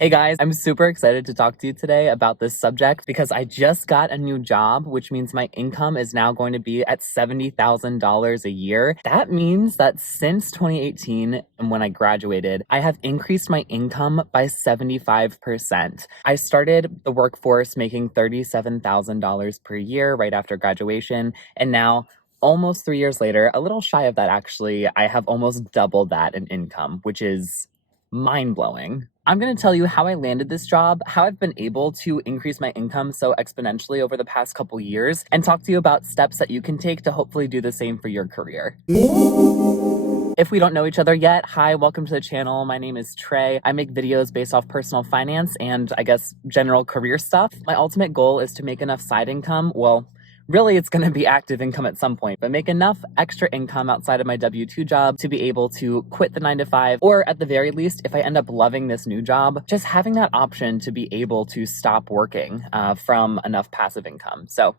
Hey guys, I'm super excited to talk to you today about this subject because I just got a new job, which means my income is now going to be at $70,000 a year. That means that since 2018 and when I graduated, I have increased my income by 75%. I started the workforce making $37,000 per year right after graduation, and now almost 3 years later, a little shy of that actually, I have almost doubled that in income, which is mind blowing. I'm going to tell you how I landed this job, how I've been able to increase my income so exponentially over the past couple years, and talk to you about steps that you can take to hopefully do the same for your career. If we don't know each other yet, hi, welcome to the channel. My name is Trey. I make videos based off personal finance and I guess general career stuff. My ultimate goal is to make enough side income. Well, really, it's going to be active income at some point, but make enough extra income outside of my W-2 job to be able to quit the 9 to 5, or at the very least, if I end up loving this new job, just having that option to be able to stop working from enough passive income. So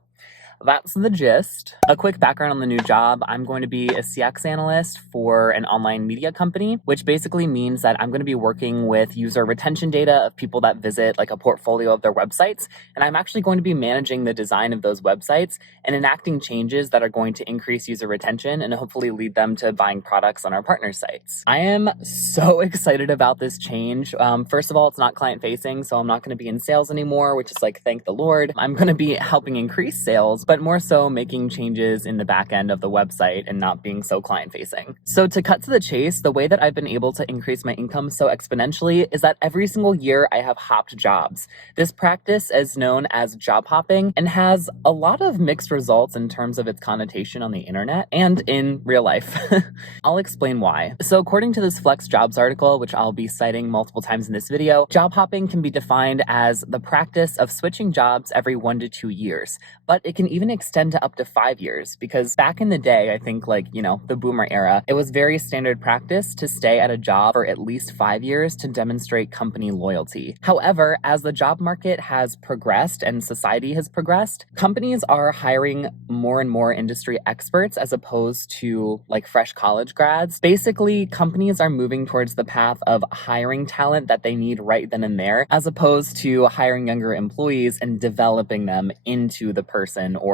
that's the gist. A quick background on the new job. I'm going to be a CX analyst for an online media company, which basically means that I'm going to be working with user retention data of people that visit like a portfolio of their websites. And I'm actually going to be managing the design of those websites and enacting changes that are going to increase user retention and hopefully lead them to buying products on our partner sites. I am so excited about this change. First of all, it's not client facing, so I'm not going to be in sales anymore, which is like, thank the Lord. I'm going to be helping increase sales, but more so making changes in the back end of the website and not being so client facing. So to cut to the chase, the way that I've been able to increase my income so exponentially is that every single year I have hopped jobs. This practice is known as job hopping and has a lot of mixed results in terms of its connotation on the internet and in real life. I'll explain why. So according to this Flex Jobs article, which I'll be citing multiple times in this video, job hopping can be defined as the practice of switching jobs every 1 to 2 years, but it can even extend to up to 5 years because back in the day, I think the boomer era, it was very standard practice to stay at a job for at least 5 years to demonstrate company loyalty. However, as the job market has progressed and society has progressed, companies are hiring more and more industry experts as opposed to like fresh college grads. Basically, companies are moving towards the path of hiring talent that they need right then and there, as opposed to hiring younger employees and developing them into the person or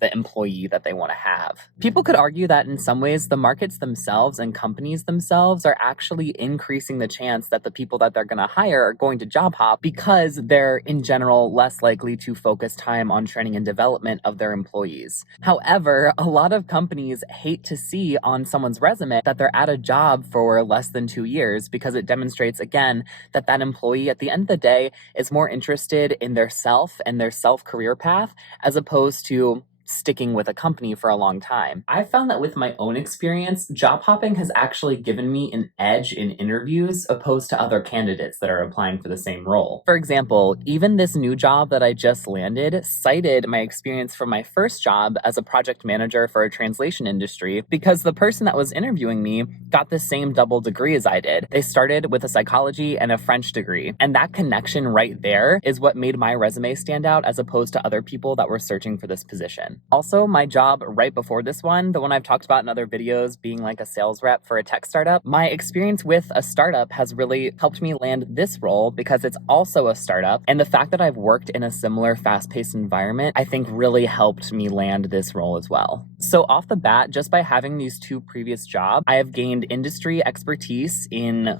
the employee that they want to have. People could argue that in some ways, the markets themselves and companies themselves are actually increasing the chance that the people that they're going to hire are going to job hop because they're in general less likely to focus time on training and development of their employees. However, a lot of companies hate to see on someone's resume that they're at a job for less than 2 years because it demonstrates again that that employee at the end of the day is more interested in their self and their self career path as opposed to sticking with a company for a long time. I found that with my own experience, job hopping has actually given me an edge in interviews opposed to other candidates that are applying for the same role. For example, even this new job that I just landed cited my experience from my first job as a project manager for a translation industry because the person that was interviewing me got the same double degree as I did. They started with a psychology and a French degree, and that connection right there is what made my resume stand out as opposed to other people that were searching for this position. Also, my job right before this one, the one I've talked about in other videos, being like a sales rep for a tech startup, my experience with a startup has really helped me land this role because it's also a startup. And the fact that I've worked in a similar fast-paced environment, I think really helped me land this role as well. So off the bat, just by having these 2 previous jobs, I have gained industry expertise in,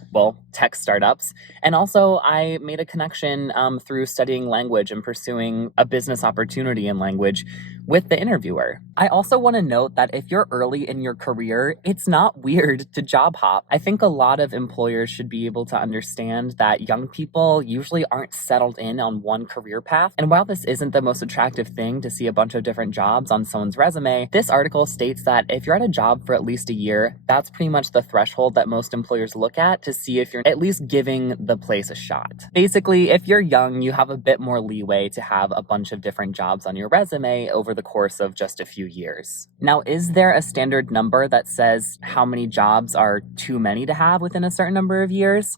tech startups. And also I made a connection through studying language and pursuing a business opportunity in language with the interviewer. I also want to note that if you're early in your career, it's not weird to job hop. I think a lot of employers should be able to understand that young people usually aren't settled in on one career path. And while this isn't the most attractive thing to see a bunch of different jobs on someone's resume, this article states that if you're at a job for at least a year, that's pretty much the threshold that most employers look at to see if you're at least giving the place a shot. Basically, if you're young, you have a bit more leeway to have a bunch of different jobs on your resume over the course of just a few years. Now, is there a standard number that says how many jobs are too many to have within a certain number of years?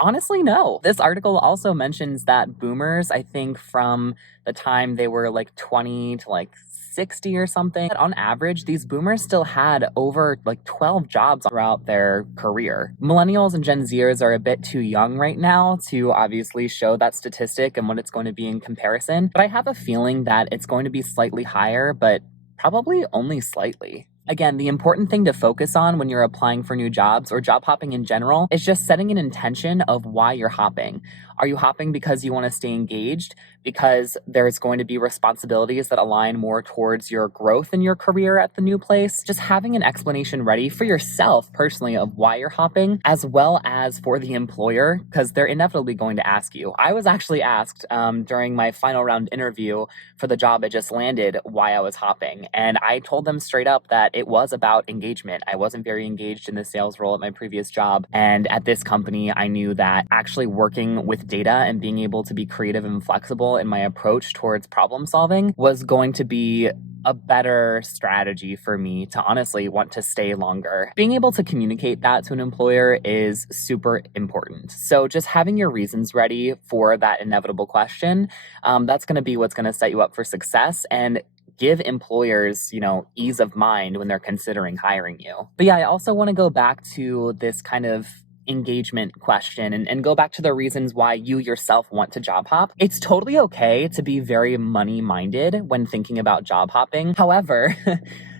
Honestly, no. This article also mentions that boomers, I think from the time they were like 20 to like 60 or something, on average, these boomers still had over like 12 jobs throughout their career. Millennials and Gen Zers are a bit too young right now to obviously show that statistic and what it's going to be in comparison, but I have a feeling that it's going to be slightly higher, but probably only slightly. Again, the important thing to focus on when you're applying for new jobs or job hopping in general is just setting an intention of why you're hopping. Are you hopping because you want to stay engaged? Because there's going to be responsibilities that align more towards your growth in your career at the new place? Just having an explanation ready for yourself personally of why you're hopping, as well as for the employer, because they're inevitably going to ask you. I was actually asked during my final round interview for the job I just landed why I was hopping. And I told them straight up that it was about engagement. I wasn't very engaged in the sales role at my previous job. And at this company, I knew that actually working with data and being able to be creative and flexible in my approach towards problem solving was going to be a better strategy for me to honestly want to stay longer. Being able to communicate that to an employer is super important. So just having your reasons ready for that inevitable question, that's going to be what's going to set you up for success and give employers, ease of mind when they're considering hiring you. But yeah, I also want to go back to this kind of engagement question and go back to the reasons why you yourself want to job hop. It's totally okay to be very money minded when thinking about job hopping. However,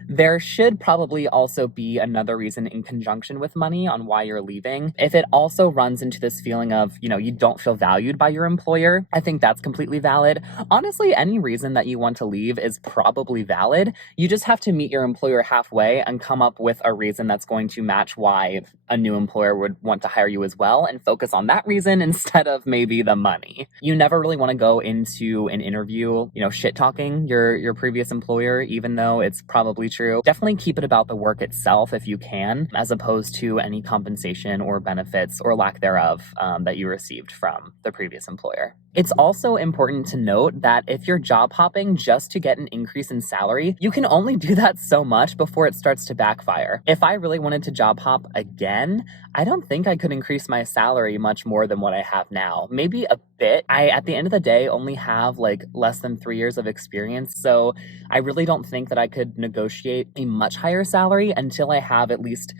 there should probably also be another reason in conjunction with money on why you're leaving. If it also runs into this feeling of, you don't feel valued by your employer, I think that's completely valid. Honestly, any reason that you want to leave is probably valid. You just have to meet your employer halfway and come up with a reason that's going to match why a new employer would want to hire you as well and focus on that reason instead of maybe the money. You never really want to go into an interview, shit talking your previous employer, even though it's probably true. Definitely keep it about the work itself if you can, as opposed to any compensation or benefits or lack thereof that you received from the previous employer. It's also important to note that if you're job hopping just to get an increase in salary, you can only do that so much before it starts to backfire. If I really wanted to job hop again, I don't think I could increase my salary much more than what I have now. Maybe a bit. At the end of the day, only have like less than 3 years of experience. So I really don't think that I could negotiate a much higher salary until I have at least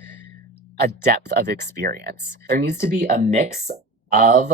a depth of experience. There needs to be a mix of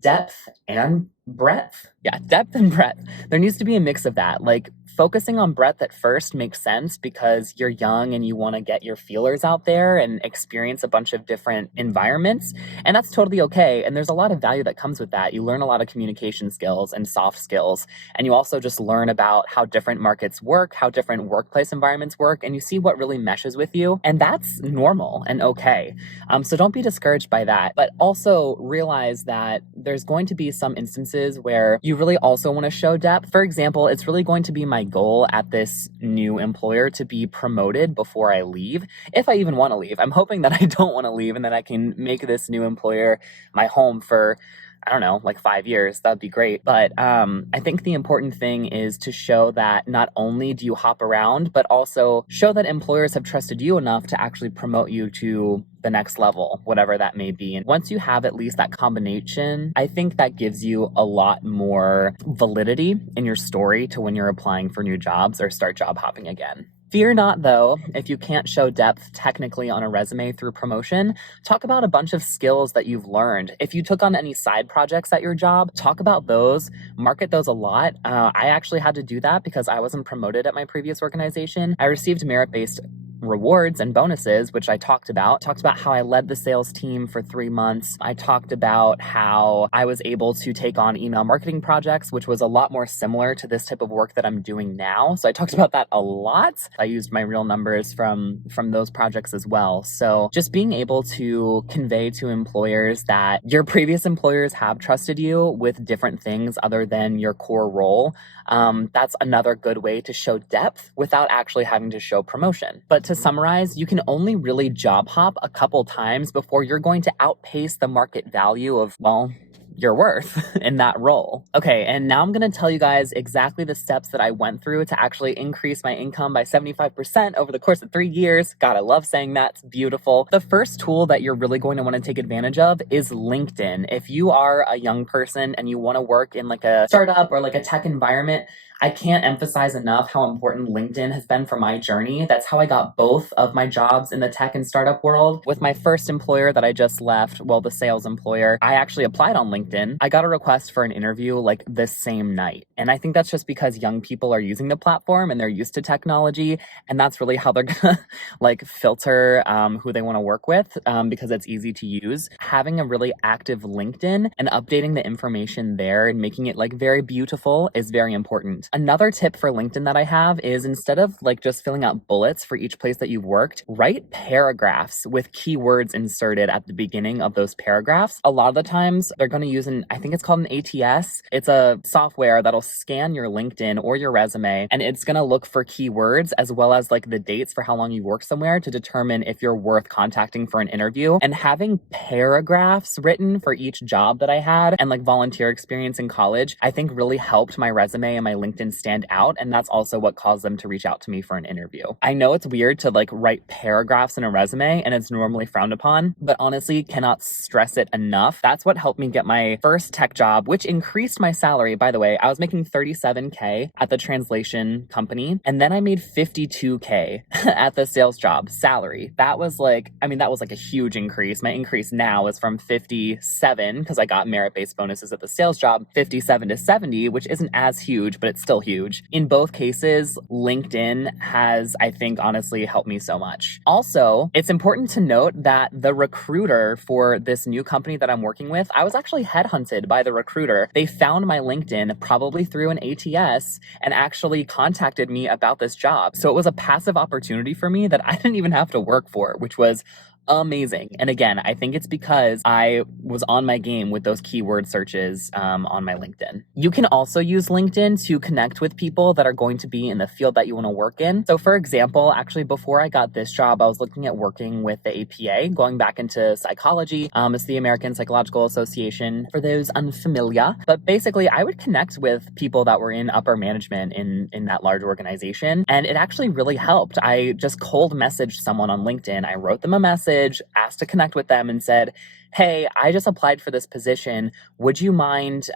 depth and breadth. Yeah, depth and breadth. There needs to be a mix of that. Like focusing on breadth at first makes sense because you're young and you want to get your feelers out there and experience a bunch of different environments. And that's totally okay. And there's a lot of value that comes with that. You learn a lot of communication skills and soft skills. And you also just learn about how different markets work, how different workplace environments work, and you see what really meshes with you. And that's normal and okay. So don't be discouraged by that. But also realize that there's going to be some instances where you really also want to show depth. For example, it's really going to be my goal at this new employer to be promoted before I leave, if I even want to leave. I'm hoping that I don't want to leave and that I can make this new employer my home for, I don't know, like 5 years. That'd be great. But I think the important thing is to show that not only do you hop around, but also show that employers have trusted you enough to actually promote you to the next level, whatever that may be. And once you have at least that combination, I think that gives you a lot more validity in your story to when you're applying for new jobs or start job hopping again. Fear not, though, if you can't show depth technically on a resume through promotion. Talk about a bunch of skills that you've learned. If you took on any side projects at your job, talk about those, market those a lot. I actually had to do that because I wasn't promoted at my previous organization. I received merit-based rewards and bonuses, which I talked about how I led the sales team for 3 months. I talked about how I was able to take on email marketing projects, which was a lot more similar to this type of work that I'm doing now. So I talked about that a lot. I used my real numbers from those projects as well. So just being able to convey to employers that your previous employers have trusted you with different things other than your core role. That's another good way to show depth without actually having to show promotion. But to summarize, you can only really job hop a couple times before you're going to outpace the market value of, well, your worth in that role. Okay, and now I'm gonna tell you guys exactly the steps that I went through to actually increase my income by 75% over the course of 3 years. God, I love saying that. It's beautiful. The first tool that you're really going to want to take advantage of is LinkedIn. If you are a young person and you want to work in like a startup or like a tech environment, I can't emphasize enough how important LinkedIn has been for my journey. That's how I got both of my jobs in the tech and startup world. With my first employer that I just left, well, the sales employer, I actually applied on LinkedIn. I got a request for an interview like this same night. And I think that's just because young people are using the platform and they're used to technology. And that's really how they're gonna like filter who they want to work with because it's easy to use. Having a really active LinkedIn and updating the information there and making it like very beautiful is very important. Another tip for LinkedIn that I have is instead of like just filling out bullets for each place that you've worked, write paragraphs with keywords inserted at the beginning of those paragraphs. A lot of the times they're going to use I think it's called an ATS. It's a software that'll scan your LinkedIn or your resume, and it's going to look for keywords as well as like the dates for how long you worked somewhere to determine if you're worth contacting for an interview. And having paragraphs written for each job that I had and like volunteer experience in college, I think really helped my resume and my LinkedIn stand out, and that's also what caused them to reach out to me for an interview. I know it's weird to like write paragraphs in a resume and it's normally frowned upon, but honestly cannot stress it enough. That's what helped me get my first tech job, which increased my salary. By the way, I was making $37K at the translation company, and then I made $52K at the sales job salary. That was like, that was like a huge increase. My increase now is from 57, because I got merit-based bonuses at the sales job, 57 to 70, which isn't as huge, but it's still huge. In both cases, LinkedIn has, I think, honestly helped me so much. Also, it's important to note that the recruiter for this new company that I'm working with, I was actually headhunted by the recruiter. They found my LinkedIn probably through an ATS and actually contacted me about this job. So it was a passive opportunity for me that I didn't even have to work for, which was amazing. And again, I think it's because I was on my game with those keyword searches on my LinkedIn. You can also use LinkedIn to connect with people that are going to be in the field that you want to work in. So for example, actually before I got this job, I was looking at working with the APA, going back into psychology. It's the American Psychological Association for those unfamiliar. But basically, I would connect with people that were in upper management in that large organization. And it actually really helped. I just cold messaged someone on LinkedIn. I wrote them a message, asked to connect with them, and said, hey, I just applied for this position. Would you mind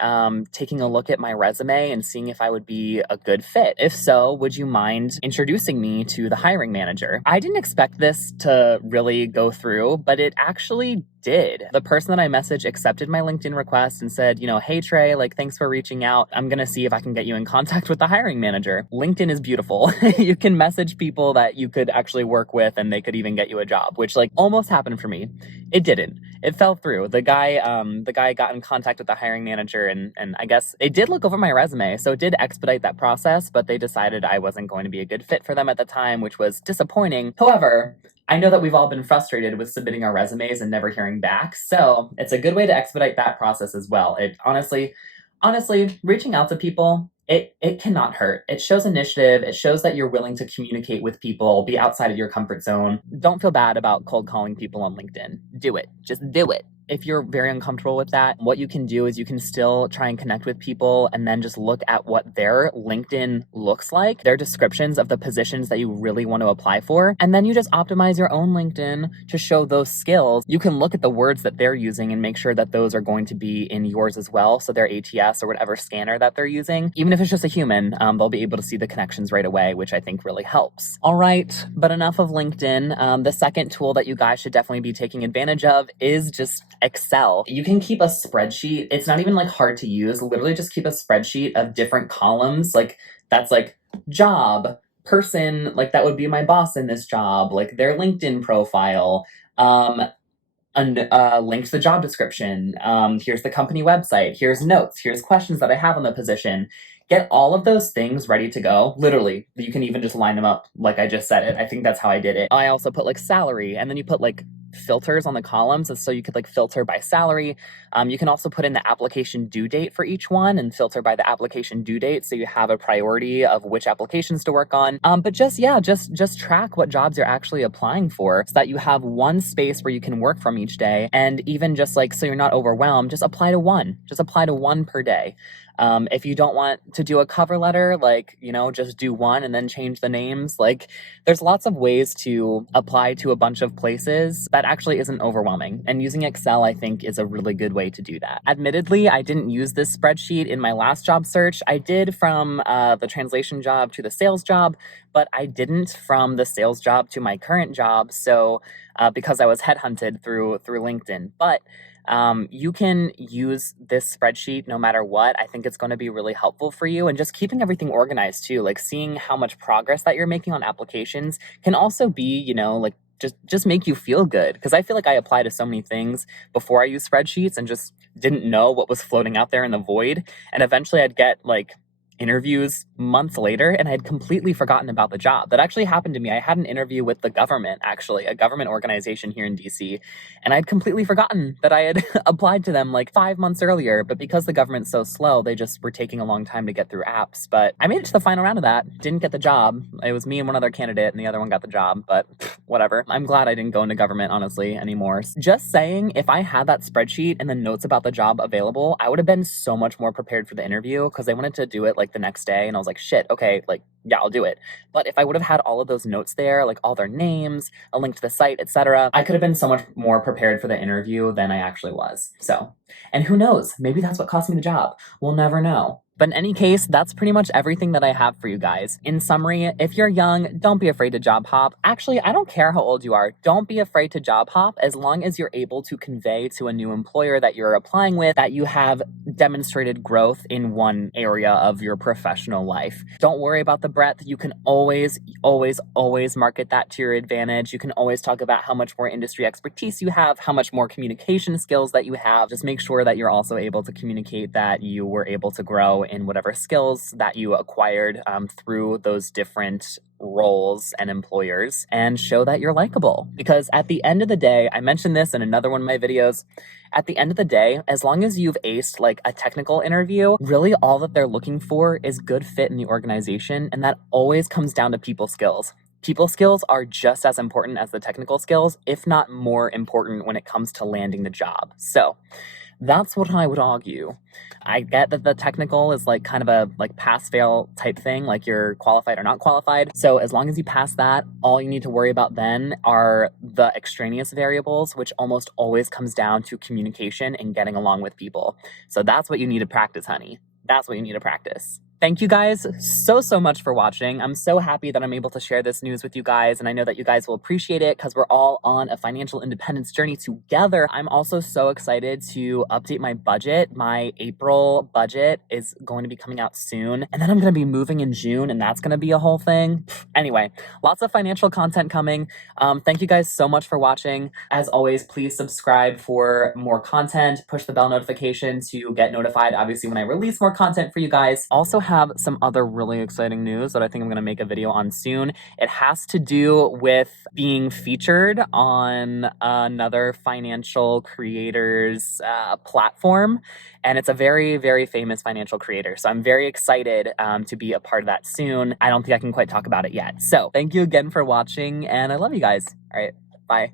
taking a look at my resume and seeing if I would be a good fit? If so, would you mind introducing me to the hiring manager? I didn't expect this to really go through, but it actually did. The person that I messaged accepted my LinkedIn request and said, hey, Trey, like, thanks for reaching out. I'm going to see if I can get you in contact with the hiring manager. LinkedIn is beautiful. You can message people that you could actually work with and they could even get you a job, which like almost happened for me. It didn't. It fell through. The guy got in contact with the hiring manager and I guess they did look over my resume. So it did expedite that process, but they decided I wasn't going to be a good fit for them at the time, which was disappointing. However, I know that we've all been frustrated with submitting our resumes and never hearing back, so it's a good way to expedite that process as well. It honestly, reaching out to people, it cannot hurt. It shows initiative. It shows that you're willing to communicate with people, be outside of your comfort zone. Don't feel bad about cold calling people on LinkedIn. Do it. Just do it. If you're very uncomfortable with that, what you can do is you can still try and connect with people and then just look at what their LinkedIn looks like, their descriptions of the positions that you really want to apply for. And then you just optimize your own LinkedIn to show those skills. You can look at the words that they're using and make sure that those are going to be in yours as well. So their ATS or whatever scanner that they're using, even if it's just a human, they'll be able to see the connections right away, which I think really helps. All right, but enough of LinkedIn. The second tool that you guys should definitely be taking advantage of is just Excel. You can keep a spreadsheet. It's not even like hard to use. Literally just keep a spreadsheet of different columns. Like that's like job, person, like that would be my boss in this job, like their LinkedIn profile, link to the job description. Here's the company website. Here's notes. Here's questions that I have on the position. Get all of those things ready to go. Literally, you can even just line them up like I just said it. I think that's how I did it. I also put like salary, and then you put like filters on the columns, and so you could like filter by salary. You can also put in the application due date for each one and filter by the application due date, so you have a priority of which applications to work on. But just track what jobs you're actually applying for, so that you have one space where you can work from each day. And even just like so you're not overwhelmed, just apply to one per day. If you don't want to do a cover letter, like, just do one and then change the names. Like, there's lots of ways to apply to a bunch of places that actually isn't overwhelming. And using Excel, I think, is a really good way to do that. Admittedly, I didn't use this spreadsheet in my last job search. I did from the translation job to the sales job, but I didn't from the sales job to my current job. So because I was headhunted through LinkedIn. But you can use this spreadsheet no matter what. I think it's going to be really helpful for you, and just keeping everything organized too, like seeing how much progress that you're making on applications can also be, like just make you feel good. Because I feel like I apply to so many things before I use spreadsheets and just didn't know what was floating out there in the void. And eventually I'd get like interviews months later and I had completely forgotten about the job. That actually happened to me. I had an interview with the government, actually, a government organization here in DC, and I'd completely forgotten that I had applied to them like 5 months earlier. But because the government's so slow, they just were taking a long time to get through apps. But I made it to the final round of that. Didn't get the job. It was me and one other candidate, and the other one got the job. But whatever. I'm glad I didn't go into government, honestly, anymore. Just saying, if I had that spreadsheet and the notes about the job available, I would have been so much more prepared for the interview, because I wanted to do it like the next day, and I was like, shit, okay, like, yeah, I'll do it. But if I would have had all of those notes there, like all their names, a link to the site, etc., I could have been so much more prepared for the interview than I actually was. So, and who knows, maybe that's what cost me the job. We'll never know. But in any case, that's pretty much everything that I have for you guys. In summary, if you're young, don't be afraid to job hop. Actually, I don't care how old you are. Don't be afraid to job hop, as long as you're able to convey to a new employer that you're applying with that you have demonstrated growth in one area of your professional life. Don't worry about the breadth. You can always market that to your advantage. You can always talk about how much more industry expertise you have, how much more communication skills that you have. Just make sure that you're also able to communicate that you were able to grow in whatever skills that you acquired through those different roles and employers, and show that you're likable. Because at the end of the day, I mentioned this in another one of my videos, at the end of the day, as long as you've aced like a technical interview, really all that they're looking for is good fit in the organization, and that always comes down to people skills. People skills are just as important as the technical skills, if not more important, when it comes to landing the job. So that's what I would argue. I get that the technical is like kind of a like pass-fail type thing, like you're qualified or not qualified. So as long as you pass that, all you need to worry about then are the extraneous variables, which almost always comes down to communication and getting along with people. So that's what you need to practice, honey. That's what you need to practice. Thank you guys so much for watching. I'm so happy that I'm able to share this news with you guys, and I know that you guys will appreciate it because we're all on a financial independence journey together. I'm also so excited to update my budget. My April budget is going to be coming out soon, and then I'm going to be moving in June, and that's going to be a whole thing. Anyway, lots of financial content coming. Thank you guys so much for watching. As always, please subscribe for more content. Push the bell notification to get notified, obviously, when I release more content for you guys. Also have some other really exciting news that I think I'm going to make a video on soon. It has to do with being featured on another financial creator's platform, and it's a very famous financial creator. So I'm very excited to be a part of that soon. I don't think I can quite talk about it yet. So thank you again for watching, and I love you guys. All right, bye.